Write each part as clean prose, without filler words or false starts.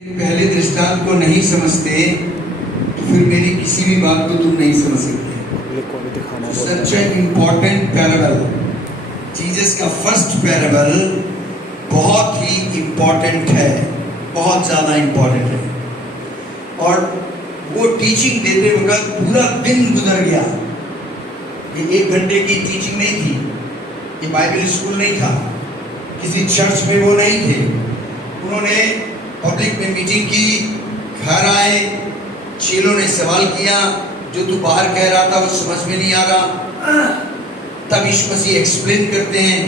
पहले दृष्टांत को नहीं समझते तो फिर मेरी किसी भी बात को तुम नहीं समझ सकते। Such an important parable, Jesus का फर्स्ट पैराबल बहुत ही इम्पोर्टेंट है, बहुत ज़्यादा इम्पोर्टेंट है। और वो टीचिंग देते वक्त पूरा दिन गुजर गया। ये 1 घंटे की टीचिंग नहीं थी, ये बाइबल स्कूल नहीं था, किसी चर्च में वो नहीं थे। उन्होंने पब्लिक में मीटिंग की, घर आए, चेलों ने सवाल किया, जो तू बाहर कह रहा था वो समझ में नहीं आ रहा। तब यीशु मसीह एक्सप्लेन करते हैं,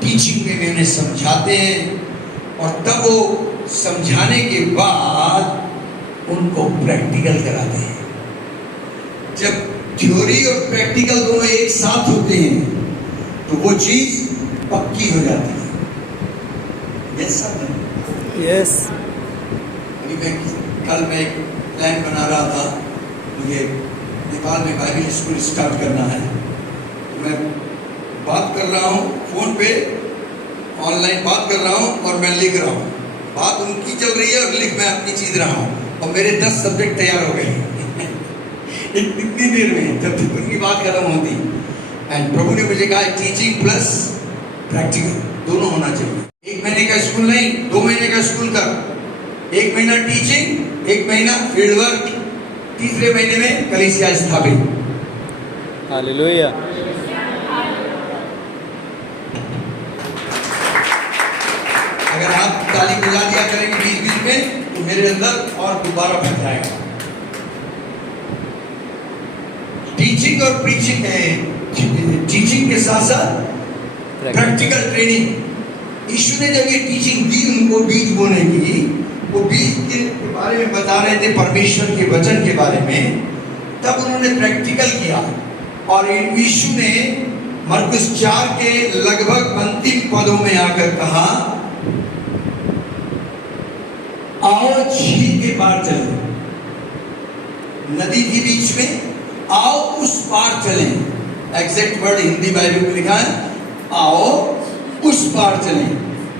टीचिंग में भी उन्हें समझाते हैं, और तब वो समझाने के बाद उनको प्रैक्टिकल कराते हैं। जब थ्योरी और प्रैक्टिकल दोनों एक साथ होते हैं तो वो चीज पक्की हो जाती है। यस। अभी कल मैं एक प्लान बना रहा था, मुझे नेपाल में बाइबल स्कूल स्टार्ट करना है। तो मैं बात कर रहा हूँ फोन पे, ऑनलाइन बात कर रहा हूँ और मैं लिख रहा हूँ। बात उनकी चल रही है और लिख मैं अपनी चीज रहा हूँ, और मेरे 10 सब्जेक्ट तैयार हो गए इतनी देर में, जब तक उनकी बात खत्म होती। एंड प्रभु ने मुझे कहा टीचिंग प्लस प्रैक्टिकल दोनों होना चाहिए। 1 महीने का स्कूल नहीं, 2 महीने का स्कूल कर। 1 महीना टीचिंग, 1 महीना फील्ड वर्क, तीसरे महीने में कलीसिया स्थापित। हालेलुया। अगर आप ताली बजा दिया करेंगे बीच-बीच में तो मेरे अंदर और दोबारा फट जाएगा। टीचिंग और प्रीचिंग है, टीचिंग के साथ साथ प्रैक्टिकल ट्रेनिंग। यीशु ने जब ये टीचिंग दी उनको बीज बोने की, वो बीज के बारे में बता रहे थे, परमेश्वर के वचन के बारे में, तब उन्होंने प्रैक्टिकल किया। और यीशु ने मरकुस 4 के लगभग अंतिम पदों में आकर कहा, आओ झील के पार चलें, नदी के बीच में आओ उस पार चलें। एग्जैक्ट वर्ड हिंदी बाइबल में लिखा है, आओ उस पार चलें।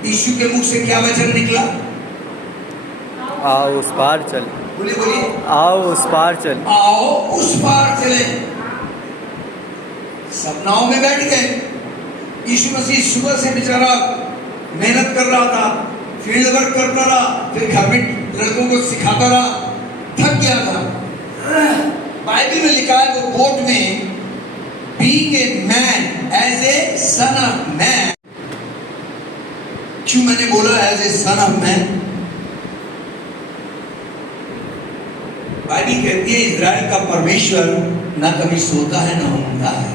यीशु के मुख से क्या वचन निकला? आओ उस पार चले। बोलिए बोलिए, आओ उस पार चले। आओ उस पार चले। सब नाव में बैठ गए। यीशु मसीह सुबह से बेचारा मेहनत कर रहा था, फील्ड वर्क करता रहा, फिर घर में लड़कों को सिखाता रहा, थक गया था। बाइबल में लिखा है वो बोट में being a man as a son of man। क्यों मैंने बोला as a son of man? Bible कहती है इज़राइल का परमेश्वर ना कभी सोता है ना ऊँघता है।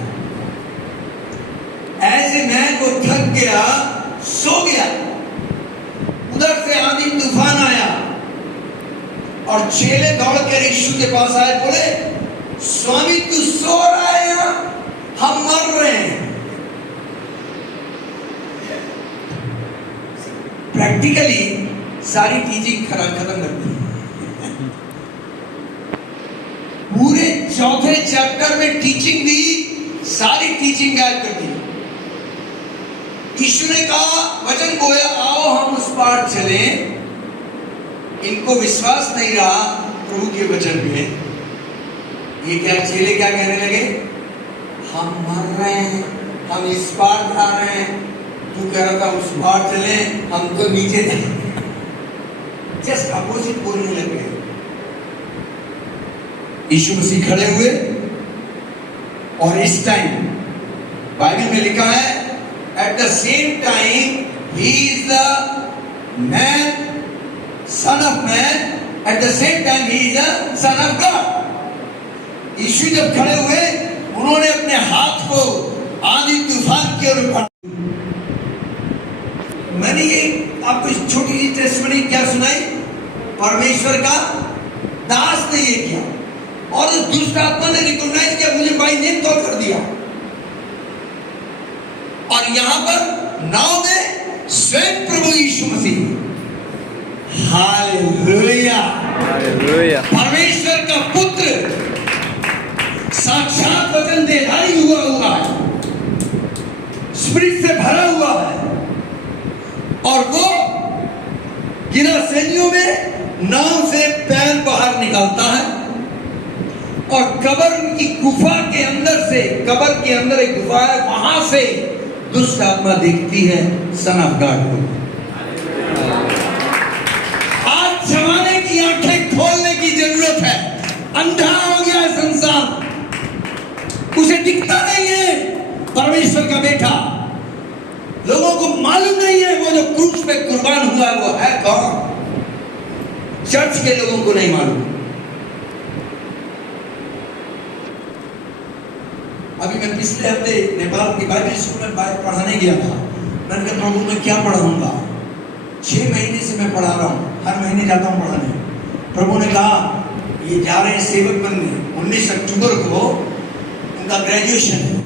as a man वो थक गया, सो गया। उधर से आंधी तूफान आया और चेले दौड़कर यीशु के पास आए, बोले स्वामी तू सो रहा है यहाँ, हम मर रहे हैं। प्रैक्टिकली सारी टीचिंग खत्म कर दी। पूरे 4थे चैप्टर में टीचिंग दी, सारी टीचिंग गायब कर दी। यीशु ने कहा, वचन बोया, आओ हम उस पार चलें। इनको विश्वास नहीं रहा प्रभु के वचन में। ये क्या चेले क्या कहने लगे? हम मर रहे हैं, हम इस पार जा रहे हैं, तू कह रहा था उस पार चले, हम तो नीचे थे। जस्ट अपोजिट बोलने लगे। यीशु मसीह खड़े हुए, और इस टाइम बाइबल में लिखा है, at the same time he is the man, son of man, at the same time he is the son of God. यीशु जब खड़े हुए, उन्होंने अपने हाथ को आंधी तूफान की ओर बढ़ाया। मैंने ये आपको इस छोटी सी टेस्टमनी क्या सुनाई? परमेश्वर का दास ने ये किया, और उस दुष्ट आत्मा ने रिकॉग्नाइज किया, मुझे बाई नेम कॉल कर दिया। और यहां पर नाव में स्वयं प्रभु यीशु मसीह। Hallelujah, hallelujah. परमेश्वर का पुत्र साक्षात वचन देधारी हुआ है, स्पिरिट से भरा हुआ है, और वो गिरा सैनियों में नाव से पैर बाहर निकालता है और कब्र की गुफा के अंदर से, कब्र के अंदर एक गुफा है, वहां से दुष्ट आत्मा देखती है सन ऑफ गॉड को। आज जमाने की आंखें खोलने की जरूरत है। अंधा हो गया है संसार, उसे दिखता नहीं है परमेश्वर का बेटा। लोगों को मालूम नहीं है वो जो क्रूस पे कुर्बान हुआ है वो है कौन। चर्च के लोगों को नहीं मालूम। अभी मैं पिछले हफ्ते नेपाल की बाइबल स्कूल में पढ़ाने गया था। मैंने कहा प्रभु मैं क्या पढ़ाऊंगा, 6 महीने से मैं पढ़ा रहा हूँ, हर महीने जाता हूँ पढ़ाने। प्रभु ने कहा ये जा रहे हैं सेवक बनने, 19 अक्टूबर को उनका ग्रेजुएशन है।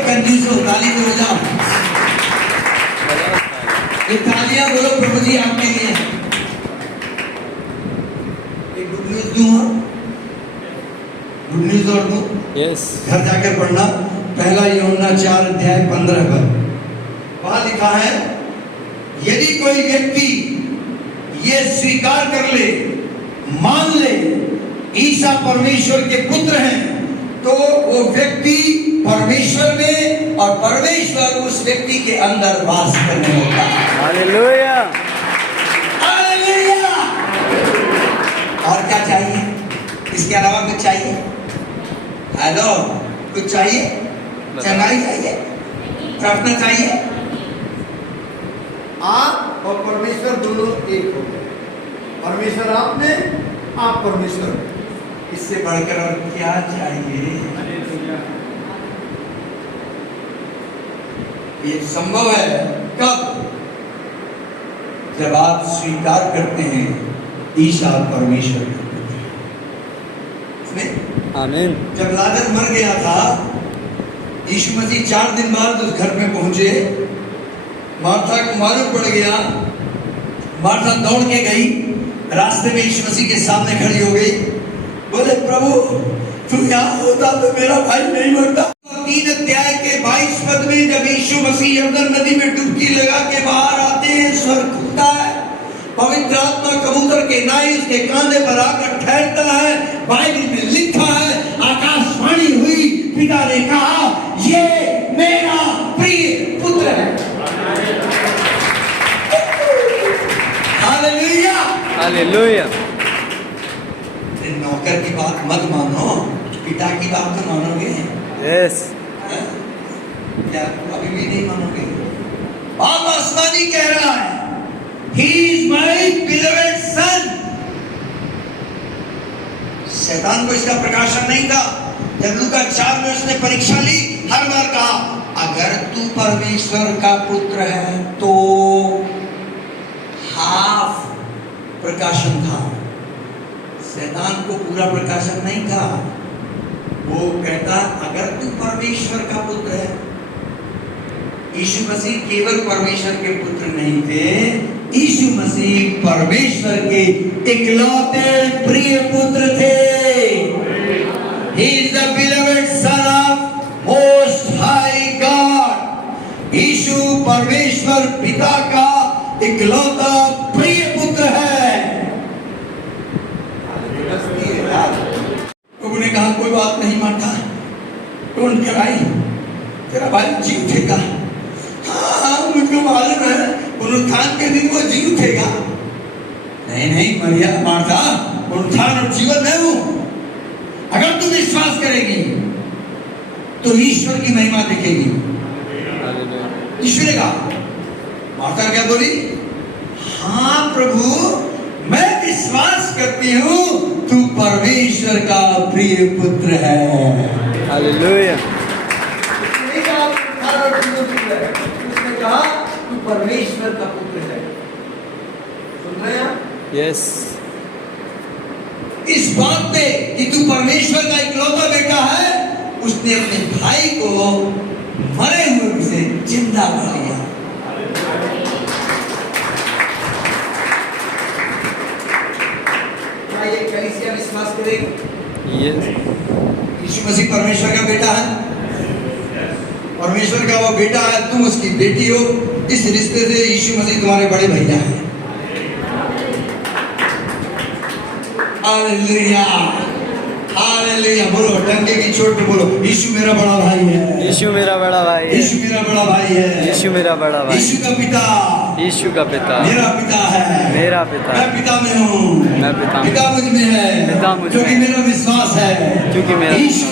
कंजूस हो, ताली में हो जाओ, ये तालियां बोलो प्रभु जी आपके लिए। एक गुड न्यूज दूं और गुड न्यूज और दूं। यस, घर जाकर पढ़ना, पहला यूहन्ना 4 अध्याय 15 पर वहां लिखा है, यदि कोई व्यक्ति ये स्वीकार कर ले, मान ले ईसा परमेश्वर के पुत्र हैं, तो वो व्यक्ति परमेश्वर में और परमेश्वर उस व्यक्ति के अंदर वास करने होता है। Hallelujah, hallelujah. और क्या चाहिए? इसके अलावा कुछ चाहिए? हेलो, कुछ चाहिए? चंगाई चाहिए? प्रार्थना चाहिए? आप और परमेश्वर दोनों एक हो गए। परमेश्वर आप में, आप परमेश्वर में। इससे बढ़कर और क्या चाहिए? ये संभव है कब? जब आप स्वीकार करते हैं ईसा परमेश्वर का पुत्र है। आमीन। जब लाजर मर गया था, यीशु मसीह 4 दिन बाद उस घर में पहुंचे। मार्था को मालूम पड़ गया। मार्था दौड़ के गई, रास्ते में यीशु मसीह के सामने खड़ी हो गई, बोले प्रभु तू यहाँ होता तो मेरा भाई नहीं मरता। 3 अध्याय के 22 पद में जब यीशु मसीह यरदन नदी में डुबकी लगा के बाहर आते हैं, स्वर्ग खुलता है, पवित्र आत्मा कबूतर के नाई उसके कांधे पर आकर ठहरता है। बाइबल में लिखा है, आकाशवाणी हुई, पिता ने कहा ये मेरा प्रिय पुत्र है। Hallelujah, hallelujah. नौकर की बात मत मानो, पिता की बात तो मानोगे। यस, क्या अभी भी नहीं मानोगे? बाप आसमानी कह रहा है, He is my beloved son। शैतान को इसका प्रकाशन नहीं था। जब लूका 4 में उसने परीक्षा ली, हर बार कहा अगर तू परमेश्वर का पुत्र है तो। हाफ प्रकाशन था, शैतान को पूरा प्रकाशन नहीं था। वो कहता अगर तू परमेश्वर का पुत्र है। यीशु मसीह केवल परमेश्वर के पुत्र नहीं थे, यीशु मसीह परमेश्वर के इकलौते प्रिय पुत्र थे। He is the beloved son of Most High God। यीशु परमेश्वर पिता का इकलौता प्रिय पुत्र है। प्रभु ने कहा कोई बात नहीं माता, कौन कराई, तेरा भाई जी उठेगा। हाँ मुझको मालूम है पुनरुत्थान के दिन वो जी उठेगा। नहीं नहीं मरिया माता, पुनरुत्थान और जीवन मैं हूं। अगर तू विश्वास करेगी तो ईश्वर की महिमा दिखेगी। ईश्वर ने कहा, माता क्या बोली? हाँ प्रभु मैं विश्वास करती हूँ तू परमेश्वर का प्रिय पुत्र है। हालेलुया। उसने कहा तू परमेश्वर का पुत्र है। सुन रहे हैं? यस, इस बात पे कि तू परमेश्वर का इकलौता बेटा है, उसने अपने भाई को मरे हुए से जिंदा कर लिया। क्या ये कलीसिया विश्वास करेगी? यस, यीशु मसीह परमेश्वर का बेटा है, परमेश्वर का वो बेटा है, तुम उसकी बेटी हो। इस रिश्ते से यीशु मसीह तुम्हारे बड़े भैया हैं। Hallelujah, hallelujah. बोलो डंडे की चोट पे बोलो, यीशु मेरा बड़ा भाई है, यीशु मेरा बड़ा भाई है, यीशु मेरा बड़ा भाई है, यीशु मेरा बड़ा भाई, यीशु का पिता यीशु का पिता मेरा पिता है, मेरा पिता, मैं पिता में हूँ, मैं पिता, पिता मुझ में है, पिता मुझ में, क्योंकि मेरा विश्वास है, क्योंकि मेरा यीशु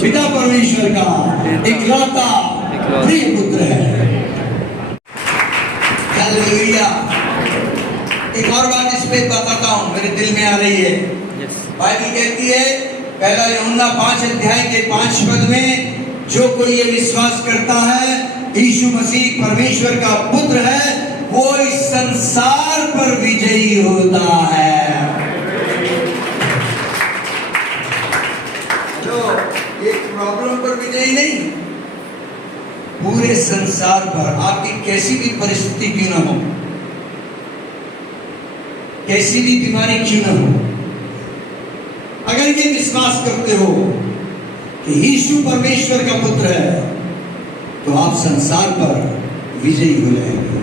पिता परमेश्वर का इकलौता प्रिय पुत्र है। हालेलुया। एक और बात इस पे बताता हूँ, मेरे दिल में आ रही है। बाइबल कहती है पहला यूहन्ना 5 अध्याय के 5 पद में, जो कोई ये विश्वास करता है यीशु मसीह परमेश्वर का पुत्र है, वो इस संसार पर विजयी होता है। जो एक प्रॉब्लम पर विजयी नहीं, पूरे संसार पर, आपकी कैसी भी परिस्थिति क्यों ना हो, कैसी भी बीमारी क्यों ना हो, अगर ये विश्वास करते हो कि यीशु परमेश्वर का पुत्र है, तो आप संसार पर विजयी हो जाएंगे।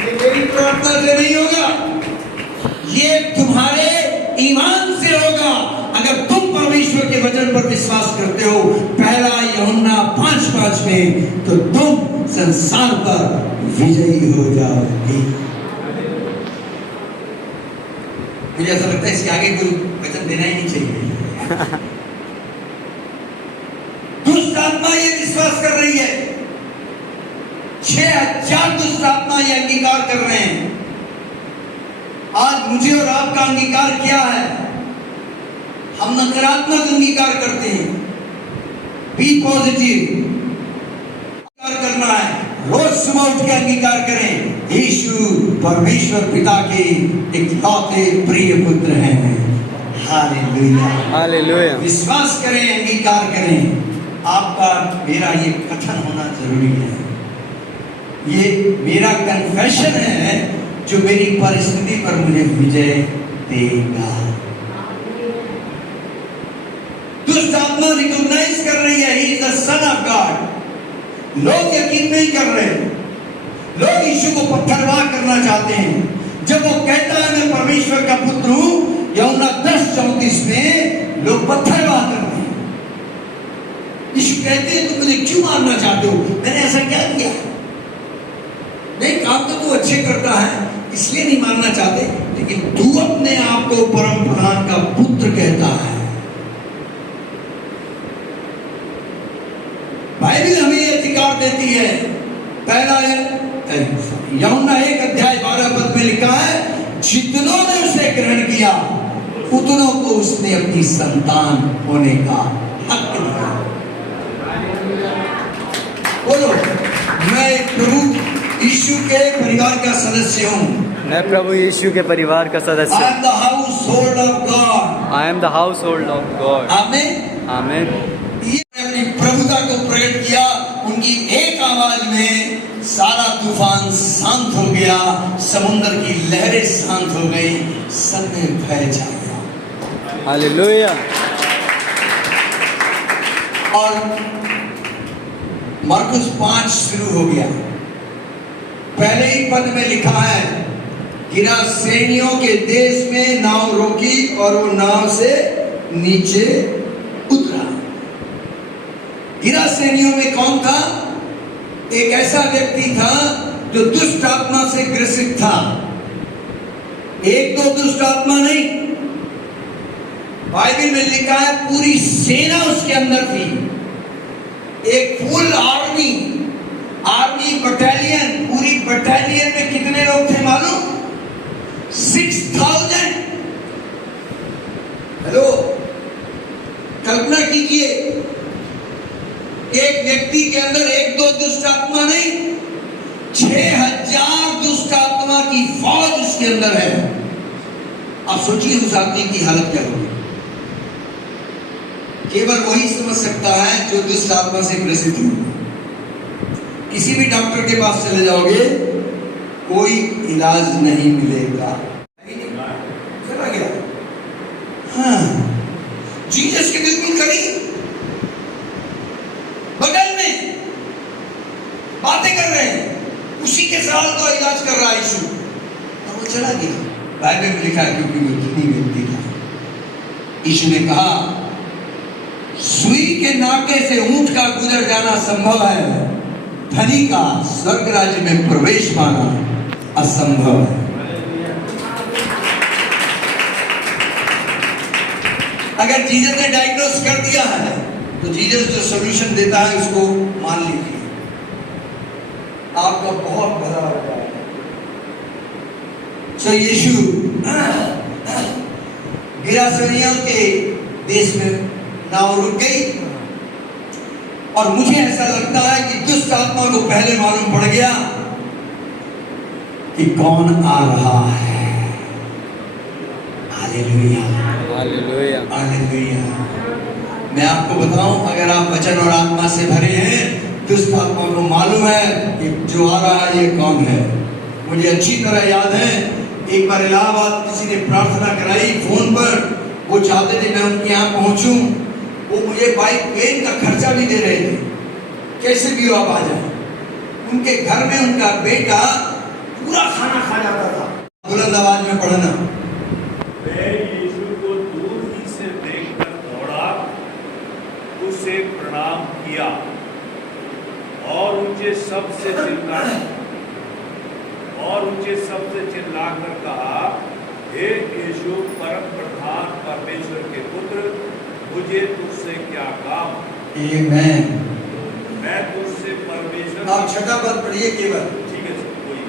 ये मेरी प्रार्थना से नहीं होगा, ये तुम्हारे ईमान से होगा। अगर तुम परमेश्वर के वचन पर विश्वास करते हो, पहला यूहन्ना 5:5 में, तो तुम संसार पर विजयी हो जाओगे। मुझे ऐसा लगता है इसके आगे कोई वचन देना ही नहीं चाहिए। दुष्ट आत्मा ये विश्वास कर रही है, 6000 दुष्ट आत्मा ये अंगीकार कर रहे हैं। आज मुझे और आपका अंगीकार क्या है? हम नकारात्मक अंगीकार करते हैं। बी पॉजिटिव करना है, रोज सुबह उठ के अंगीकार करें, यीशु परमेश्वर पिता के इकलौते प्रिय पुत्र हैं। Hallelujah, hallelujah. विश्वास करें, अंगीकार करें। आपका मेरा ये कथन होना जरूरी है। ये मेरा कन्फेशन है जो मेरी परिस्थिति पर मुझे विजय देगा। दुष्ट आत्मा रिकॉग्नाइज कर रही है, ही is the son of God. लोग यकीन नहीं कर रहे, लोग यीशु को पत्थरवाह करना चाहते हैं। जब वो कहता है मैं परमेश्वर का पुत्र हूं, यूहन्ना 10:34 में लोग पत्थरवाह करते हैं। यीशु कहते हैं तुम मुझे क्यों मारना चाहते हो? मैंने ऐसा क्या किया? नहीं, काम तो तू अच्छे करता है, इसलिए नहीं मारना चाहते, लेकिन तू अपने आप को परम प्रधान का पुत्र कहता है। बाइबल हमें यह अधिकार देती है। पहला यूहन्ना 1 अध्याय 12 पद में लिखा है, जितनों ने उसे ग्रहण किया उतनों को उसने अपनी संतान होने का हक दिया। बोलो, मैं प्रभु यीशु के परिवार का सदस्य हूँ। मैं प्रभु यीशु के परिवार का सदस्य I am the household of God. I am the household of God. आमीन, आमीन। ये अपनी प्रभुता को प्रकट किया। उनकी एक आवाज में सारा तूफान शांत हो गया, समुद्र की लहरें शांत हो गई, सब में भय छा गया। हालेलुया। और मरकुस 5 शुरू हो गया। पहले ही पद में लिखा है, गिरासेनियों के देश में नाव रोकी और वो नाव से नीचे उतरा। गिरासेनियों में कौन था? एक ऐसा व्यक्ति था जो दुष्ट आत्मा से ग्रसित था। एक दो दुष्ट आत्मा नहीं, बाइबल में लिखा है पूरी सेना उसके अंदर थी। एक फुल आर्मी बटालियन, पूरी बटालियन में कितने लोग थे मालूम? 6000। हेलो, कल्पना कीजिए, एक व्यक्ति के अंदर एक दो दुष्ट आत्मा नहीं, 6000 दुष्ट आत्मा की फौज उसके अंदर है। आप सोचिए उस आदमी की हालत क्या होगी। केवल वही समझ सकता है जो दुष्ट आत्मा से ग्रसित हो। किसी भी डॉक्टर के पास चले जाओगे, कोई इलाज नहीं मिलेगा। चला गया। हाँ, जीसस के बिल्कुल करीब, बगल में बातें कर रहे हैं, उसी के सवाल का इलाज कर रहा है यीशु। और वो चला गया। बाइबल में लिखा है क्योंकि वो धनी व्यक्ति था। यीशु ने कहा सुई के नाके से ऊंट का गुजर जाना संभव है, धनी का स्वर्ग राज्य में प्रवेश पाना असंभव है। अगर जीसस ने डायग्नोस कर दिया है तो जीसस जो सॉल्यूशन देता है उसको मान लीजिए, आपका बहुत भला हो जाएगा। सो यीशु गिरासेनियों के देश में नाव रुक गई और मुझे ऐसा लगता है कि दुष्ट आत्मा को पहले मालूम पड़ गया कि कौन आ रहा है। Hallelujah, hallelujah, hallelujah. मैं आपको बताऊं, अगर आप वचन और आत्मा से भरे हैं, दुष्ट आत्मा को मालूम है कि जो आ रहा है ये कौन है। मुझे अच्छी तरह याद है, एक बार इलाहाबाद किसी ने प्रार्थना कराई फोन पर, वो चाहते थे मैं उनके यहाँ पहुंचूं, वो मुझे बाई प्लेन का खर्चा भी दे रहे थे, कैसे भी आप आ जाए। उनके घर में उनका बेटा पूरा खाना खा जाता था। बुलंद आवाज में पढ़ना। मैं यीशु को दूर ही से देखकर दौड़ा, उसे प्रणाम किया और ऊंचे शब्द से चिल्लाकर कहा, हे यीशु परम प्रधान परमेश्वर के पुत्र, मुझे तुझसे क्या काम? आमीन। मैं तुझसे परमेश्वर। आप छठा पद पढ़िए केवल। ठीक है सर, कोई।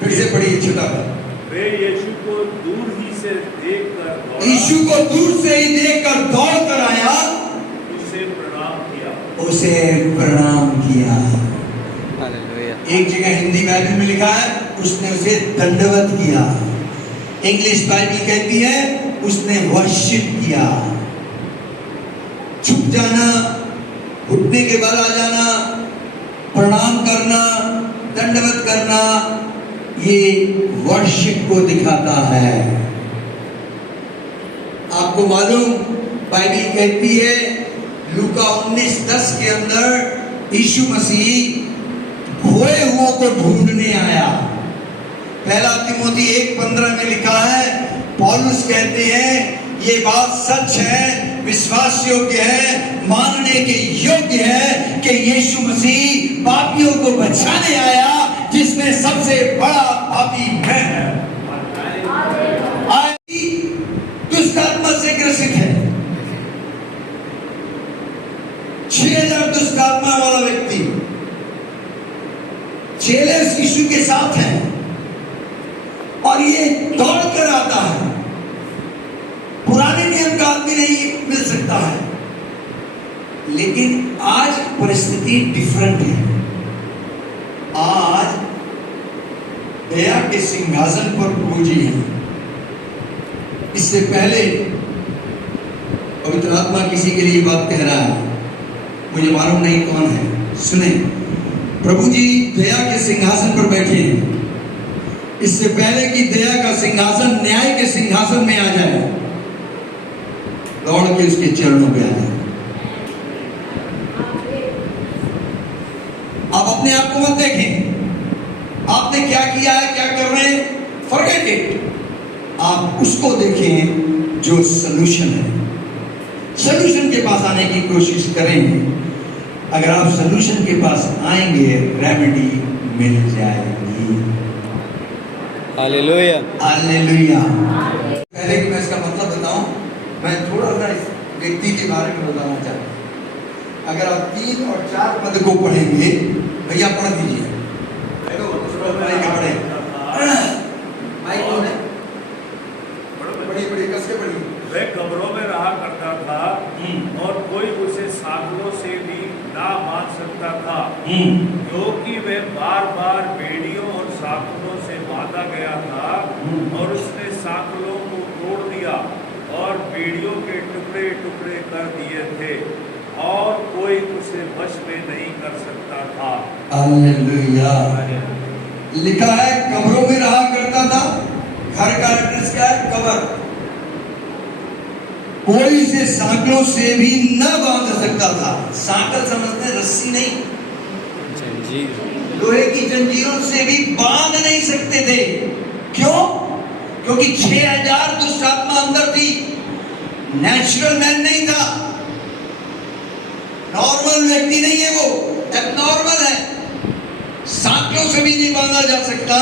फिर से पढ़िए छठा पद। वे यीशु को दूर ही से देखकर दौड़ा, यीशु को दूर से ही देखकर दौड़ कर आया, उसे प्रणाम किया। उसे प्रणाम किया। हालेलुया। एक जगह हिंदी बाइबल में लिखा है उसने उसे दंडवत किया। इंग्लिश बाइबल कहती है उसने वर्शिप किया। छुप जाना, घुटने के बल आ जाना, प्रणाम करना, दंडवत करना, ये वर्शिप को दिखाता है। आपको मालूम बाइबल कहती है लूका 19:10 के अंदर यीशु मसीह खोए हुओं को ढूंढने आया। पहला तिमोथी 1:15 में लिखा है, पौलुस कहते हैं ये बात सच है, विश्वास योग्य है, मानने के योग्य है कि यीशु मसीह पापियों को बचाने आया, जिसमें सबसे बड़ा पापी मैं दुष्ट आत्मा से ग्रसित है। 6000 दुष्ट आत्मा वाला व्यक्ति, चेले यीशु के साथ हैं और ये दौड़ कर आता है। पुराने नियम का आदमी नहीं मिल सकता है, लेकिन आज परिस्थिति डिफरेंट है। आज दया के सिंहासन पर प्रभु जी हैं। इससे पहले पवित्र आत्मा किसी के लिए बात कह रहा है, मुझे मालूम नहीं कौन है। सुने, प्रभु जी दया के सिंहासन पर बैठे हैं। इससे पहले कि दया का सिंहासन न्याय के सिंहासन में आ जाए, दौड़ के उसके चरणों पे आ जाए। आप अपने आप को मत देखें, आपने क्या किया है, क्या कर रहे हैं, फॉरगेट इट। आप उसको देखें जो सलूशन है। सलूशन के पास आने की कोशिश करें। अगर आप सलूशन के पास आएंगे, रेमेडी मिल जाएगी। Hallelujah, hallelujah. पहले कि मैं इसका मतलब बताऊं, मैं थोड़ा सा इस व्यक्ति के बारे में बताना चाहता हूं। अगर आप 3 और 4 पद को पढ़ेंगे, भैया पढ़ दीजिए, पढ़े माइक कौन है? बड़ी कस के पढ़िए। वह कब्रों में रहा करता था और कोई उसे सांकलों से भी ना मान सकता था, क्योंकि वह बार बार बेड़ियों और सांकलों से बांधा गया था। और उसने सांकलों को तोड़ दिया और बेड़ियों के टुकड़े टुकड़े कर दिए थे, और कोई उसे वश में नहीं कर सकता था। हालेलुया। लिखा है कब्रों में रहा करता था। घर का एड्रेस क्या है? कब्र। कोई इसे सांकलों से भी न बांध सकता था। सांकल समझते, रस्सी नहीं, जंजीर, लोहे की जंजीरों से भी बांध नहीं क्योंकि 6000 दुष्ट आत्मा अंदर थी। नेचुरल मैन नहीं था, नॉर्मल व्यक्ति नहीं है, वो एबनॉर्मल है, सांकलों से भी नहीं बांधा जा सकता।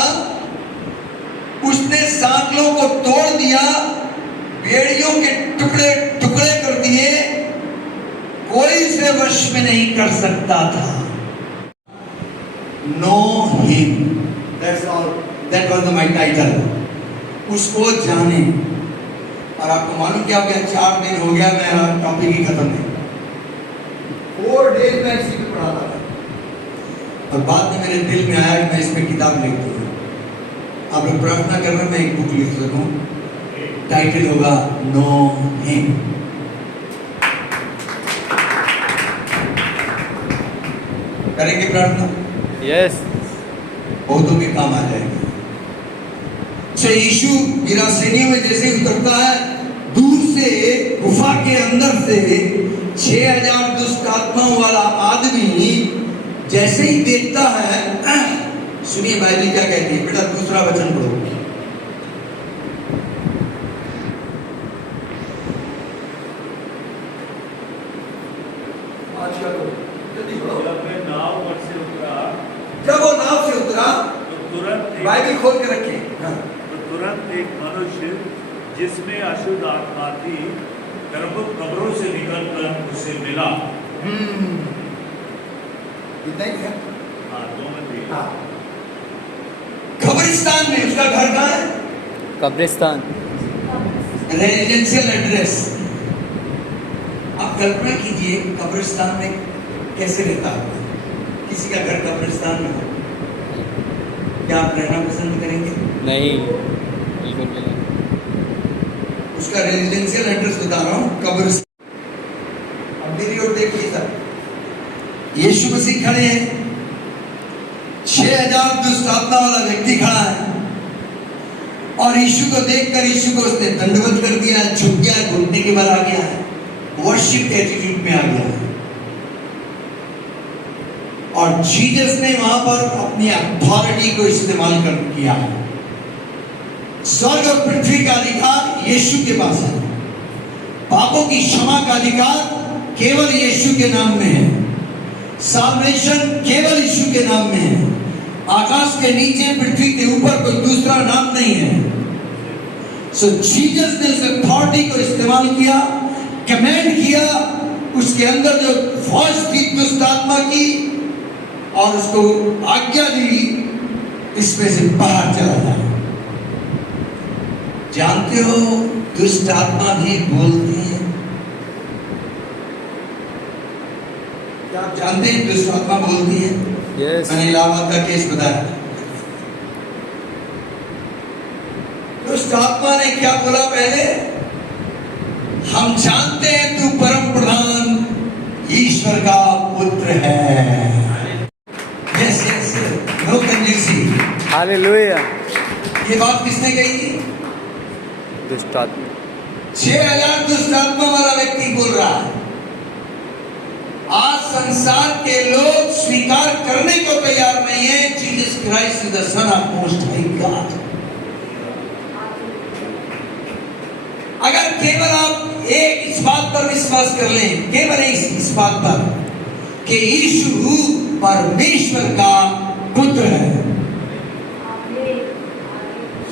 उसने सांकलों को तोड़ दिया, बेड़ियों के टुकड़े टुकड़े कर दिए, कोई इसे वश में नहीं कर सकता था। Know him, that's all, that was my title. उसको जाने। और आपको मालूम क्या हो गया, 4 दिन हो गया मैं टॉपिक ही खत्म नहीं, 4 डेज मैं इसी पे पढ़ाता था। और बाद में मेरे दिल में आया कि मैं इस पे किताब लिख दूँ। आप लोग प्रार्थना कर रहे, मैं एक बुक लिख सकूं, टाइटल होगा नो हिम। करेंगे प्रार्थना? यस। बहुतों के काम आ जाएगा। यीशु गिरासेनियों में जैसे उतरता है, दूर से गुफा के अंदर से 6000 दुष्ट आत्माओं वाला आदमी जैसे ही देखता है, सुनिए बाइबल क्या कहती है, बेटा दूसरा वचन पढ़ो। जब वो नाव से उतरा तो तुरंत बाइबल खोल के रखिए। तो तुरंत एक मनुष्य जिसमें अशुद्ध आत्मा थी कब्रों से निकलकर उसे मिला। इतना ही है? हाँ, 2 में थी। कब्रिस्तान में, उसका घर कहाँ है? कब्रिस्तान। Residential address. आप कल्पना कीजिए कब्रिस्तान में कैसे रहता है। किसी का घर कब्रिस्तान में हो, क्या आप रहना पसंद करेंगे? नहीं, बिल्कुल भी नहीं। उसका रेजिडेंशियल एड्रेस बता रहा हूँ, कब्रिस्तान। अब मेरी ओर देखिए सर, यीशु मसीह खड़े हैं, 6000 दुष्ट आत्मा वाला व्यक्ति खड़ा है, और यीशु को देखकर यीशु को उसने दंडवत कर दिया, झुक गया, घुटने के बल आ गया है, वर्शिप एटीट्यूड में आ गया है। और जीसस ने वहां पर अपनी अथॉरिटी को इस्तेमाल कर किया है। स्वर्ग और पृथ्वी का अधिकार यीशु के पास है। पापों की क्षमा का अधिकार केवल यीशु के नाम में है। साल्वेशन केवल यीशु के नाम में है। आकाश के नीचे, पृथ्वी के ऊपर कोई दूसरा नाम नहीं है। सो जीसस ने उस अथॉरिटी को इस्तेमाल किया, कमेंड किया, उसके अंदर जो फौज थी दुष्ट आत्मा की, और उसको आज्ञा दी इसमें से बाहर चला जाए। जानते हो दुष्ट आत्मा भी बोलती है। क्या आप जानते हैं दुष्ट आत्मा बोलती है? यस। मैंने इलाहाबाद का केस बताया। दुष्ट आत्मा ने क्या बोला पहले? हम जानते हैं तू परम प्रधान ईश्वर का पुत्र है। यस यस, नो कंजूसी। हालेलुया। ये बात किसने कही थी? दुष्ट आत्मा। 6000 दुष्ट आत्मा वाला व्यक्ति बोल रहा है। आज संसार के लोग स्वीकार करने को तैयार नहीं है Jesus Christ is the son of most high God. अगर केवल आप एक इस बात पर विश्वास कर लें, केवल इस बात पर कि यीशु परमेश्वर का पुत्र है,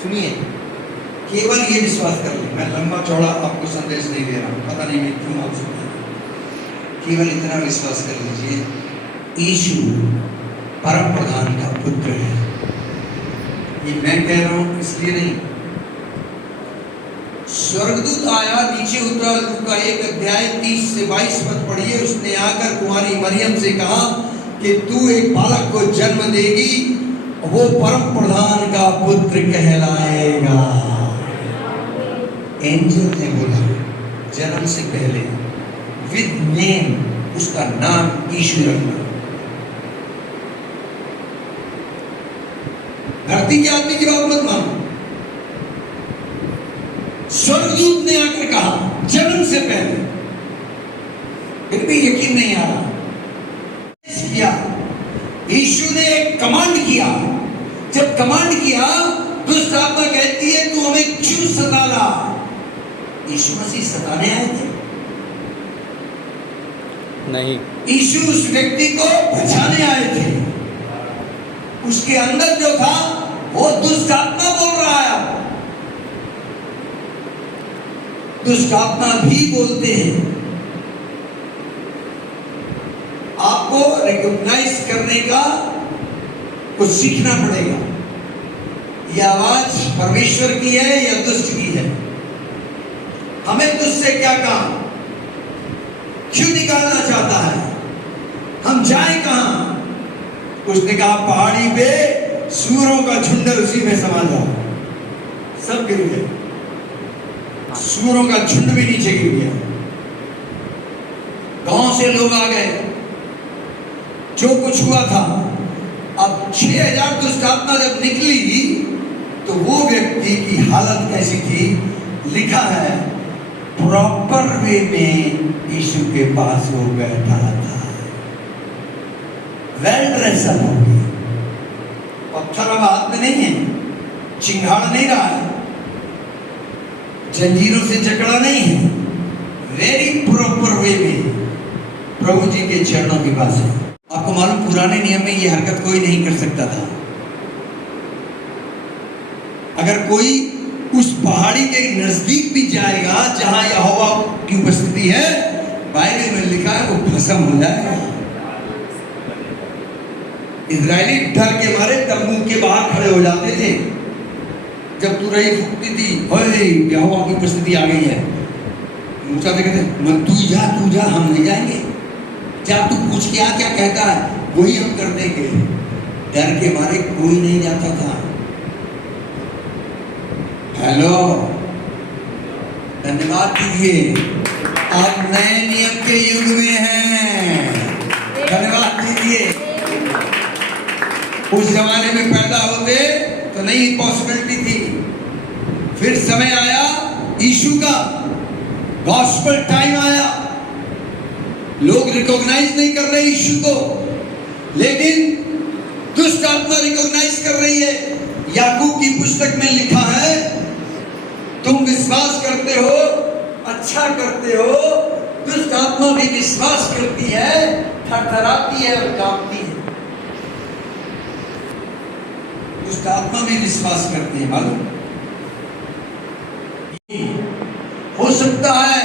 सुनिए, केवल ये विश्वास कर लें। मैं लंबा चौड़ा आपको संदेश नहीं दे रहा हूं, पता नहीं मैं क्यों आप सुन रहे हैं। केवल इतना विश्वास कर लीजिए, यीशु परम प्रधान का पुत्र है। ये मैं कह रहा हूं इसलिए नहीं। स्वर्गदूत आया, नीचे उतरा, लूका 1 अध्याय 30 से 22 पद पढ़िए। उसने आकर कुमारी मरियम से कहा कि तू एक बालक को जन्म देगी, वो परम प्रधान का पुत्र कहलाएगा। एंजल ने बोला जन्म से पहले विद नेम उसका नाम यीशु रखना। धरती के आदमी की बात मत मानो। स्वर्गदूत ने आकर कहा जन्म से पहले, फिर भी यकीन नहीं आ रहा। किया यीशु ने एक कमांड किया। जब कमांड किया दुष्ट आत्मा कहती है तू हमें क्यों सता रहा? यीशु मसीह सताने आए थे? नहीं। यीशु उस व्यक्ति को बचाने आए थे। उसके अंदर जो था वो दुष्ट आत्मा बोल रहा है। दुष्ट आत्मा भी बोलते हैं। आपको रिकॉग्नाइज करने का कुछ सीखना पड़ेगा। यह आवाज परमेश्वर की है या दुष्ट की है? हमें तुझसे क्या काम? क्यों निकालना चाहता है? हम जाएं कहां? उसने कहा पहाड़ी पे सूअरों का झुंड उसी में समा जाओ। सब गिर गए, सूअरों का झुंड भी नीचे गिर गया। गांव से लोग आ गए, जो कुछ हुआ था। अब 6000 दुष्ट आत्मा जब निकली तो वो व्यक्ति की हालत कैसी थी? लिखा है प्रॉपर वे में यीशु के पास वो बैठा था, वेल ड्रेसअप हो गया। पत्थर अब हाथ में नहीं है, चिंगाड़ नहीं रहा है, जंजीरों से जकड़ा नहीं है, वेरी प्रॉपर वे में प्रभु जी के चरणों के पास है। आपको मालूम पुराने नियम में ये हरकत कोई नहीं कर सकता था। अगर कोई उस पहाड़ी के नजदीक भी जाएगा जहां यहोवा की उपस्थिति है, बाइबल में लिखा है वो भस्म हो जाएगा। इजरायली डर के मारे तंबू के बाहर खड़े हो जाते थे। जब तुरही फूकती थी, ओए यहोवा की उपस्थिति आ गई है, मूसा से कहते तू जा, हम नहीं जाएंगे। जा तू पूछ के आ क्या कहता है, वही हम कर देंगे। डर के मारे कोई नहीं जाता था। हेलो, धन्यवाद दीजिए, आप नए नियम के युग में हैं। धन्यवाद दीजिए। उस जमाने में पैदा होते तो नहीं पॉसिबिलिटी थी। फिर समय आया यीशु का, गॉस्पेल टाइम आया। लोग रिकॉग्नाइज नहीं कर रहे यीशु को, लेकिन दुष्ट आत्मा रिकॉग्नाइज कर रही है। याकूब की पुस्तक में लिखा है तुम विश्वास करते हो, अच्छा करते हो, दुष्ट आत्मा भी विश्वास करती है, थरथराती है और कांपती है। दुष्ट आत्मा भी विश्वास करती है। मालूम हो सकता है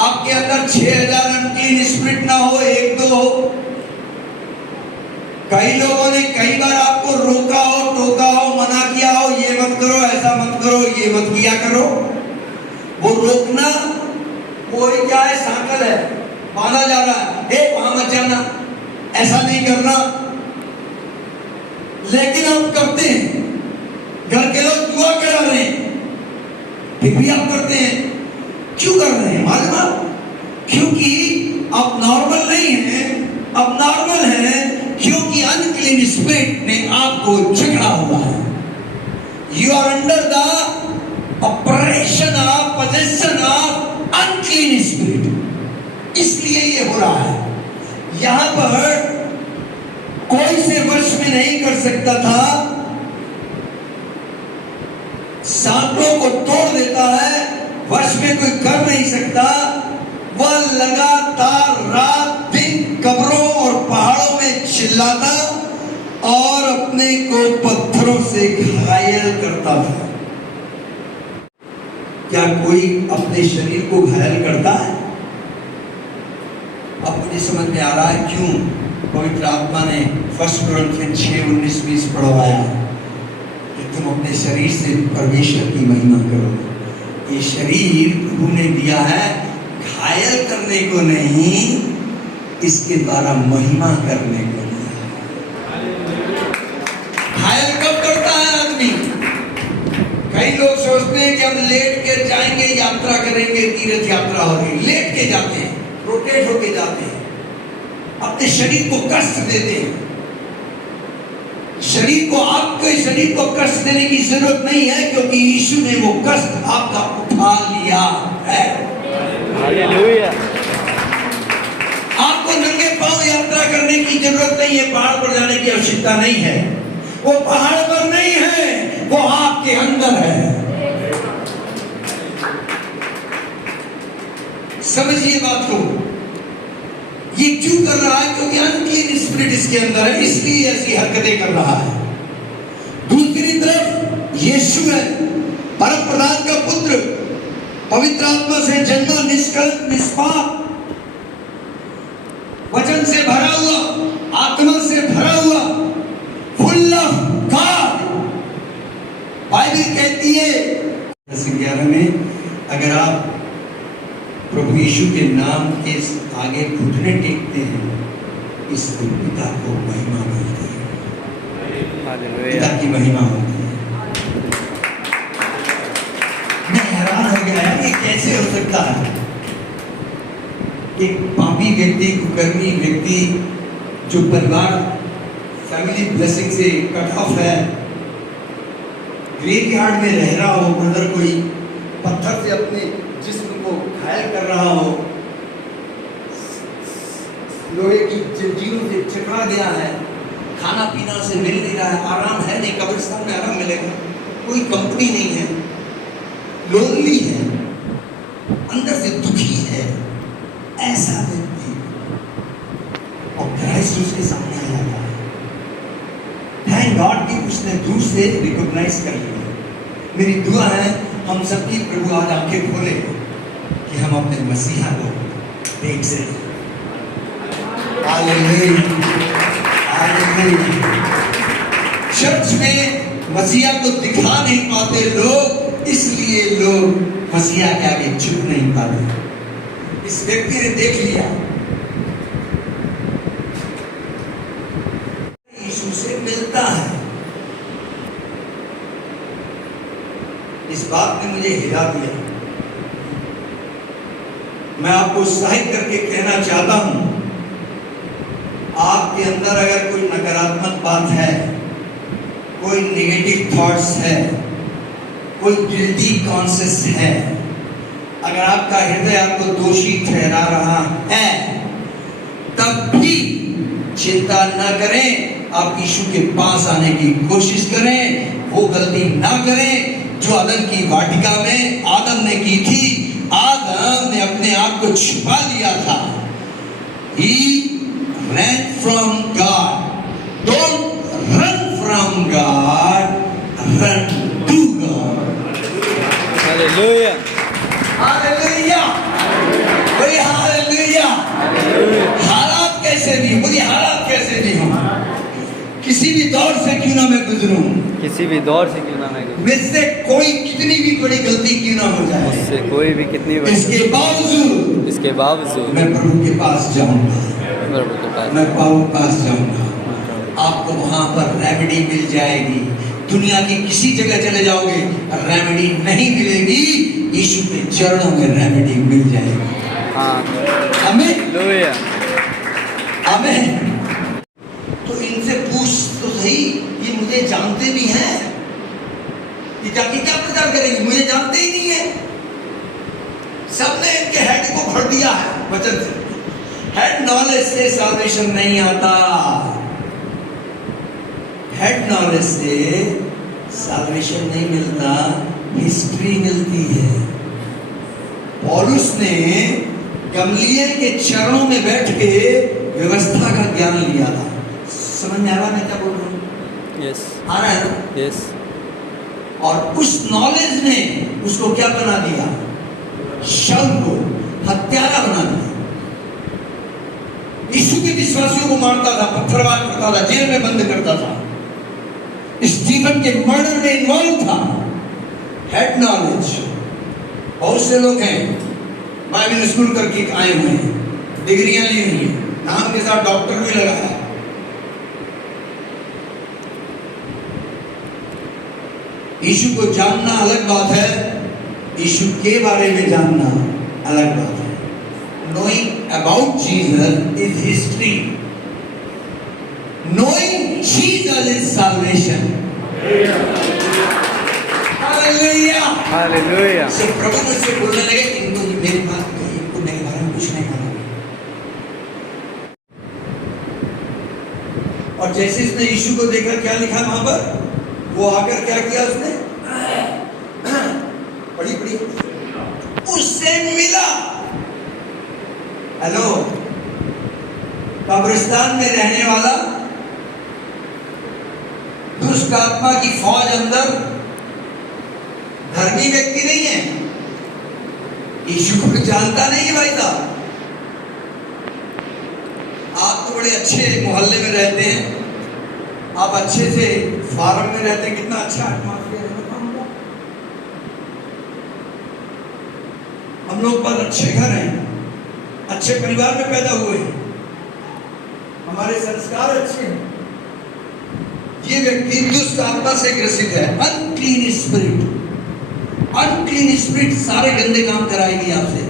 आपके अंदर 6000 अनक्लीन स्पिरिट ना हो, 1-2 हो। कई लोगों ने कई बार आपको रोका हो, टोका हो, मना किया हो, ये मत करो, ऐसा मत करो, ये मत किया करो। वो रोकना कोई क्या है, सांकल है, बांधा जा रहा है, वहां मत जाना, ऐसा नहीं करना। लेकिन हम करते हैं। घर के लोग दुआ करा रहे हैं, फिर भी आप करते हैं। क्यों कर रहे हैं मालूम आप? क्योंकि अब नॉर्मल नहीं है, अब नॉर्मल है क्योंकि अनक्लीन स्पिरिट ने आपको जकड़ा हुआ है। You are under the operation of possession of unclean spirit, इसलिए ये हो रहा है। यहां पर कोई से वश में नहीं कर सकता था, सांपों को तोड़ देता है, वश में कोई कर नहीं सकता। वह लगातार रात दिन कब्रों और पहाड़ों में चिल्लाता और अपने को पत्थरों से घायल करता था। क्या कोई अपने शरीर को घायल करता है? अब मुझे समझ में आ रहा है क्यों पवित्र आत्मा ने 1 कोरिन्थियन 6:19-20 पढ़वाया कि तुम अपने शरीर से परमेश्वर की महिमा करो। ये शरीर प्रभु ने दिया है घायल करने को नहीं, इसके द्वारा महिमा करने को दिया। घायल कब करता है आदमी? कई लोग सोचते हैं कि हम लेट के जाएंगे, यात्रा करेंगे, तीर्थ यात्रा होगी, लेट के जाते हैं, रोटेट होके जाते हैं, अपने शरीर को कष्ट देते हैं। आपके शरीर को कष्ट देने की जरूरत नहीं है, क्योंकि यीशु ने वो कष्ट आपका उठा लिया है। हालेलुया। आपको नंगे पांव यात्रा करने की जरूरत नहीं है, पहाड़ पर जाने की आवश्यकता नहीं है। वो पहाड़ पर नहीं है, वो पावर है। समझिए बात को। ये क्यों कर रहा है? क्योंकि अनक्लीन स्पिरिट इसके अंदर है, इसलिए ऐसी हरकतें कर रहा है। दूसरी तरफ यीशु है, परम प्रधान का पुत्र, पवित्र आत्मा से जन्मा, निष्कलंक, निष्पाप, वचन से भरा हुआ, आत्मा से भरा हुआ, फुल ऑफ गॉड। बाइबल कहती है 10:11 में, अगर आप प्रभु यीशु के नाम के आगे घुटने टेकते हैं, इसको पिता को महिमा मिलती है, पिता की महिमा होती है। मैं हैरान हो गया है, ये कैसे हो सकता है? एक पापी व्यक्ति, कुकर्मी व्यक्ति, जो परिवार फैमिली ब्लेसिंग से कट ऑफ है, ग्रेवयार्ड में रह रहा हो, अगर कोई पत्थर से अपने जिस्म को घायल कर रहा हो, लोहे की जंजीरों से चकरा गया है, खाना पीना से मिल नहीं रहा है, आराम है नहीं, कब्रिस्तान में आराम मिलेगा, कोई कंपनी नहीं है, लोनली है, अंदर से दुखी है, ऐसा व्यक्ति और क्राइस्ट उसके सामने आ जाता है। थैंक गॉड कि उसने दूर से रिकॉग्नाइज कर लिया। मेरी दुआ है हम सबकी प्रभु आज आंखें खोले कि हम अपने मसीहा को देख सकें। चर्च में मसीहा को दिखा नहीं पाते लोग, इसलिए लोग मसीहा के आगे झुक नहीं पाते। इस व्यक्ति ने देख लिया, यीशु से मिलता है। इस बात ने मुझे हिला दिया। मैं आपको उत्साहित करके कहना चाहता हूं, आपके अंदर अगर कोई नकारात्मक बात है, कोई नेगेटिव थॉट्स है, कोई गिल्टी कॉन्शियस है, अगर आपका हृदय आपको दोषी ठहरा रहा है, तब भी चिंता न करें। आप यीशु के पास आने की कोशिश करें। वो गलती ना करें जो अदन की वाटिका में आदम ने की थी। आदम ने अपने आप को छुपा लिया था। He ran from God. Don't run from God, run to God. Hallelujah. Hallelujah. बोलिए Hallelujah. हालात कैसे भी, बोलिए हालात कैसे भी हो, किसी भी दौर से क्यों ना मैं गुजरूं, किसी भी दौर से क्यों ना मैं गुजरूं, मुझसे कोई कितनी भी बड़ी गलती क्यों ना हो जाए, मुझसे कोई भी कितनी बड़ी, इसके बावजूद मैं प्रभु के पास जाऊंगा, प्रभु के पास, मैं प्रभु के पास जाऊंगा। आपको वहां पर रेमेडी मिल जाएगी। दुनिया की किसी जगह चले जाओगे, रेमेडी नहीं मिलेगी, यीशु के चरणों में रेमेडी मिल जाएगी। हाँ, आमीन, हालेलुया, आमीन। तो इनसे पूछ तो सही, ये मुझे जानते भी हैं, ये जाके क्या प्रचार करेंगे, मुझे जानते ही नहीं है। सबने इनके हेड को भर दिया है वचन से। हेड नॉलेज से सैल्वेशन नहीं आता, हेड नॉलेज से सैल्वेशन नहीं मिलता, हिस्ट्री मिलती है। पौलुस ने गमलीएल के चरणों में बैठ के व्यवस्था का ज्ञान लिया था। समझ में आ रहा मैं क्या बोल रहा हूँ? यस, आ रहा है ना? यस। और उस नॉलेज ने उसको क्या बना दिया? शाऊल को हत्यारा बना दिया। यीशु के विश्वासियों को मारता था, पत्थरवार करता था, जेल में बंद करता था, स्टीफन के मर्डर में इन्वॉल्व था। Head knowledge. बहुत से लोग हैं बाइबल स्कूल करके आए हुए हैं, डिग्रियां ली हुई हैं, नाम के साथ डॉक्टर भी लगा है। यीशु को जानना अलग बात है, यीशु के बारे में जानना अलग बात है। Knowing about Jesus is history. Knowing Jesus is salvation. Hallelujah. Hallelujah. So प्रभु मुझसे बोलने लगे, इनको मेरी बात को, इनको मेरे बारे में कुछ नहीं मालूम। और जैसे इसने यीशु को देखा, क्या लिखा वहां पर? वो आकर क्या किया उसने? हेलो, कब्रिस्तान में रहने वाला दुष्ट आत्मा की फौज अंदर धर्मी व्यक्ति नहीं है, यीशु को जानता नहीं है भाई साहब। आप तो बड़े अच्छे मोहल्ले में रहते हैं, आप अच्छे से फार्म में रहते हैं, कितना अच्छा एटमॉस्फेयर है। हम लोग बहुत अच्छे घर हैं, अच्छे परिवार में पैदा हुए हैं, हमारे संस्कार अच्छे हैं। ये व्यक्ति दुष्ट आत्मा से ग्रसित है, अनक्लीन स्पिरिट। अनक्लीन स्पिरिट सारे गंदे काम कराएगी आपसे,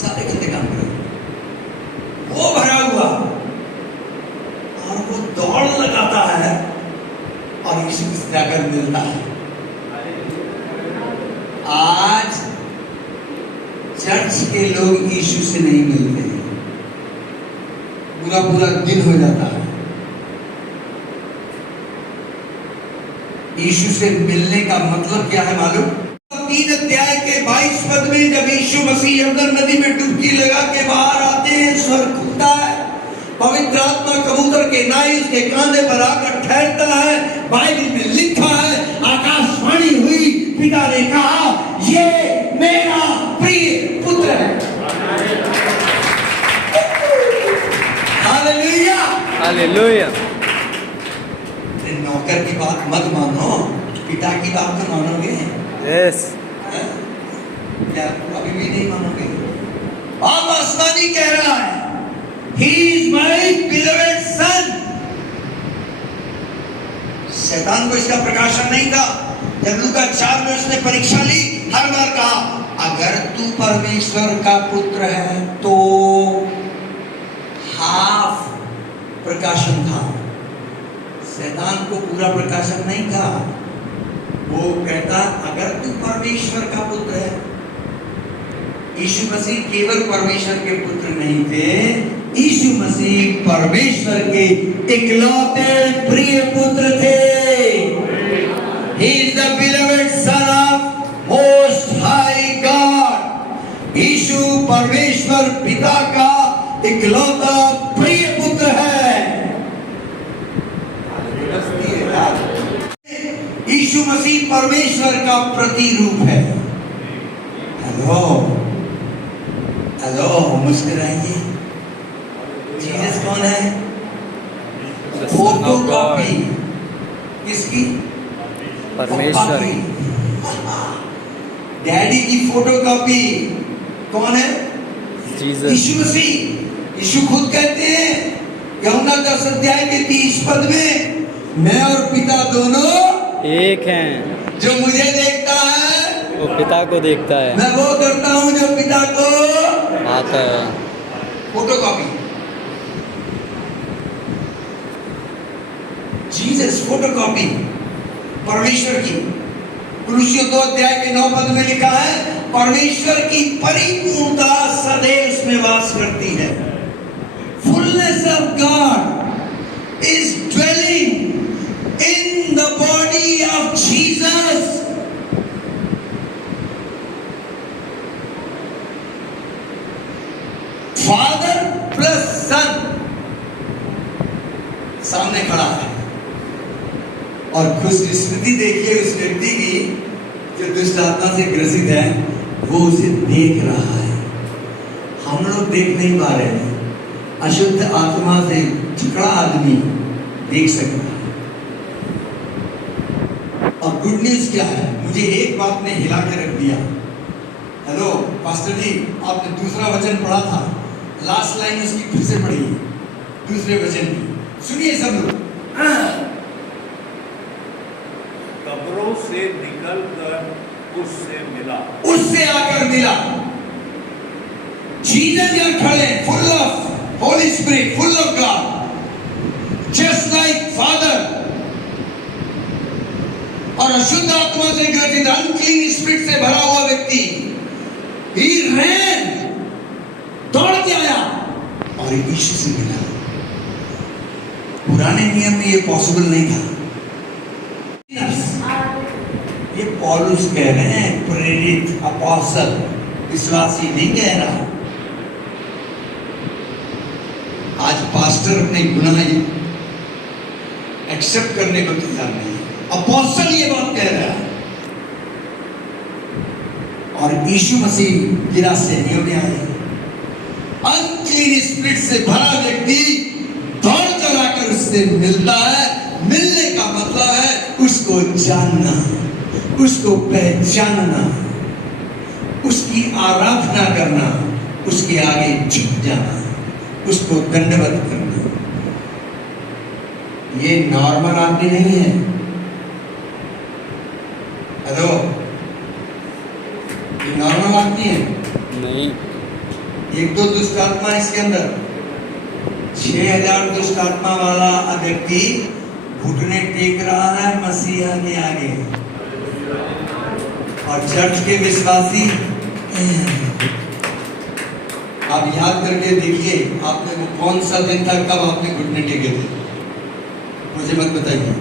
सारे गंदे काम कराएगी। वो भरा हुआ और वो दौड़ लगाता है और यीशु से जाकर मिलता है। आज चर्च के लोग यीशु से नहीं मिलते हैं, पूरा पूरा दिन हो जाता है। यीशु से मिलने का मतलब क्या है मालूम? 3 अध्याय के 22 पद में जब यीशु मसीह यरदन नदी में डुबकी लगा के बाहर आते हैं, स्वर्ग खुलता है, पवित्र आत्मा कबूतर के नाई उसके कांधे पर आकर ठहरता है। बाइबल में लिखा है, आकाशवाणी हुई, पिता ने कहा, ये मेरा प्रिय पुत्र है। Hallelujah, hallelujah. नौकर की बात मत मानो, पिता की बात तो मानोगे। यस, क्या अभी भी नहीं मानोगे? आप आसमानी कह रहा है, He is my beloved son। शैतान को इसका प्रकाशन नहीं था। जब लूका 4 में उसने परीक्षा ली, हर बार कहा, अगर तू परमेश्वर का पुत्र है तो हाफ प्रकाशन था, शैतान को पूरा प्रकाशन नहीं था। वो कहता, अगर तू परमेश्वर का पुत्र है। यीशु मसीह केवल परमेश्वर के पुत्र नहीं थे, यीशु मसीह परमेश्वर के इकलौते प्रिय पुत्र थे। He is the beloved son of Most High God। यीशु परमेश्वर पिता का इकलौता प्रिय पुत्र है। यीशु मसीह परमेश्वर का प्रतिरूप है। Hello hello, मुस्कुराइए। जीसस कौन है? फोटो कॉपी किसकी? परमेश्वर। डैडी की फोटो कॉपी कौन है? जीसस। यीशु मसीह। यीशु खुद कहते हैं यूहन्ना 10 अध्याय के 30 पद में, मैं और पिता दोनों एक हैं। जो मुझे देखता है वो पिता को देखता है, मैं वो करता हूं जो पिता को आता है। Photo copy. Jesus photo copy परमेश्वर की। कुलुसियों 2 अध्याय के 9 पद में लिखा है, परमेश्वर की परिपूर्णता सदैव उसमें वास करती है। Fullness of God is dwelling in the body of Jesus। Father plus Son सामने खड़ा है। और खुशकिस्मती देखिए उस व्यक्ति की जो दुष्ट आत्मा से ग्रसित है, वो उसे देख रहा है। हम लोग देख नहीं पा रहे हैं। अशुद्ध आत्मा से झगड़ा आदमी देख सकता है। और गुड न्यूज क्या है? मुझे एक बात ने हिला के रख दिया। हेलो पास्टर जी, आपने दूसरा वचन पढ़ा था, लास्ट लाइन उसकी फिर से पढ़ी, दूसरे वचन की सुनिए सब लोग। कब्रों से निकलकर उससे मिला, उससे आकर मिला। जीसस यहाँ खड़े, full of Holi spirit, full of God, just like father. और अशुद्ध आत्मा से ग्रसित, अनक्लीन स्पिरिट से भरा हुआ व्यक्ति, he ran, दौड़ के आया और यीशु से मिला। पुराने नियम में ये पॉसिबल नहीं था। ये पौलुस कह रहे हैं, प्रेरित अपोस्टल विश्वासी नहीं कह रहा। आज पास्टर अपने गुनाह एक्सेप्ट करने को तैयार नहीं है। अपोस्टल ये बात कह रहा है और यीशु मसीह गिरा से नहीं में आए। अनक्लीन स्पिरिट से भरा व्यक्ति दौड़ कर आकर उससे मिलता है। मिलने का मतलब है उसको जानना, उसको पहचानना, उसकी आराधना करना, उसके आगे झुक जाना, उसको दंडवत करना। ये नॉर्मल आदमी नहीं है। हेलो, ये नॉर्मल आदमी है नहीं। एक दो दुष्ट आत्मा इसके अंदर, 6000 दुष्ट आत्मा वाला व्यक्ति घुटने टेक रहा है मसीहा के आगे, और चर्च के विश्वासी। आप याद करके देखिए, आपने वो कौन सा दिन था, कब आपने घुटने टेके थे? मुझे मत बताइए,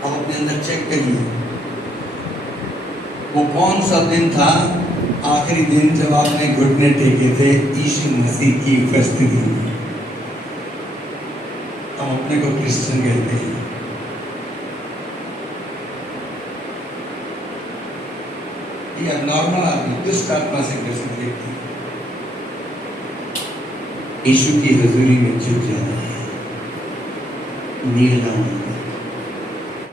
आप अपने अंदर चेक करिए। वो कौन सा दिन था, आखिरी दिन जब आपने घुटने टेके थे यीशु मसीह की उपस्थिति में? हम अपने को क्रिश्चियन कहते हैं। यह नॉर्मल आदमी दुष्ट आत्मा से ग्रसित व्यक्ति यीशु की हजूरी में झुक जाना है, नील